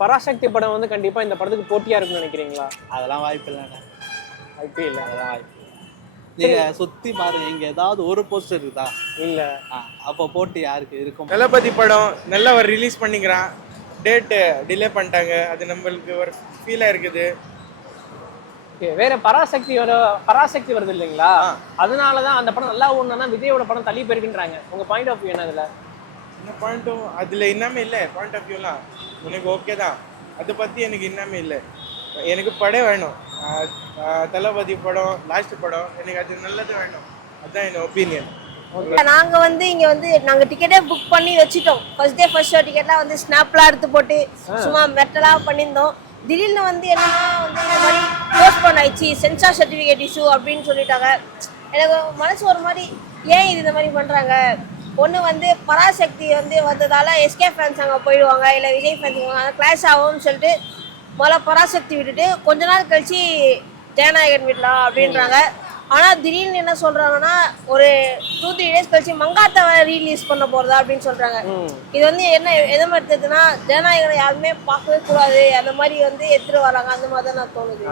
பராசக்தி படம் வந்து கண்டிப்பா இந்த படத்துக்கு போட்டியா இருக்குன்னு நினைக்கிறீங்களா? அதெல்லாம் வாய்ப்பு இல்லைண்ணே. வாய்ப்பே இல்ல. அதெல்லாம் வாய்ப்பு இல்லை. நீங்க சுத்தி பாருங்க, இங்க ஏதாவது ஒரு போஸ்டர் இருக்குதா? இல்ல. அப்போ போட்டி யாருக்கு இருக்கும்? தளபதி படம் நல்லா ஒரு ரிலீஸ் பண்ணிக்கிறான், டேட்டு டிலே பண்ணிட்டாங்க, அது நம்மளுக்கு ஒரு ஃபீலாக இருக்குது. வேற பராசக்தி வருது இல்லைங்களா? அதனாலதான் அந்த படம் நல்லா ஓடணும்னா விஜயோட படம் தள்ளி போயிருக்குன்றாங்க. உங்க பாயிண்ட் ஆஃப் வியூ என்ன அதுல? என்ன பாயிண்ட்டும் அதில் இன்னமே இல்லை. பாயிண்ட் ஆஃப் வியூலாம் எனக்கு ஓகே தான், அதை பற்றி எனக்கு இன்னமே இல்லை. எனக்கு படம் வேணும், தளபதி படம் லாஸ்ட் படம், எனக்கு அது நல்லது வேணும். அதுதான் என் ஒப்பீனியன். நாங்க வந்து இங்க வந்து நாங்க டிக்கெட்டே புக் பண்ணி வச்சுட்டோம். ஃபர்ஸ்ட் டே ஃபர்ஸ்ட் ஷோ டிக்கெட்லாம் வந்து ஸ்னாப்லாம் எடுத்து போட்டு சும்மா மெட்டலா பண்ணியிருந்தோம். திடீர்னு வந்து என்னன்னா வந்து இந்த மாதிரி போஸ்ட்போன் ஆயிடுச்சு, சென்சார் சர்டிஃபிகேட் இஷ்யூ அப்படின்னு சொல்லிட்டாங்க. எனக்கு மனசு ஒரு மாதிரி, ஏன் இது இந்த மாதிரி பண்றாங்க? ஒன்று வந்து பராசக்தி வந்து வந்ததால எஸ்கே ஃபேன்ஸ் அங்கே போயிடுவாங்க, இல்லை விஜய் ஃபேன்ஸ் கிளாஸ் ஆகும்னு சொல்லிட்டு முதல்ல பராசக்தி விட்டுட்டு கொஞ்ச நாள் கழிச்சு ஜனநாயகன் விடலாம் அப்படின்றாங்க. ஆனால் திடீர்னு என்ன சொல்றாங்கன்னா ஒரு 2-3 days கழிச்சு மங்காத்தை ரீலீஸ் பண்ண போறதா அப்படின்னு சொல்றாங்க. இது வந்து என்ன எதை மாதிரி தெரியுதுன்னா, ஜனநாயகனை யாருமே பார்க்கவே கூடாது அந்த மாதிரி வந்து எடுத்துட்டு வராங்க. அந்த மாதிரி தான் நான் தோணுது.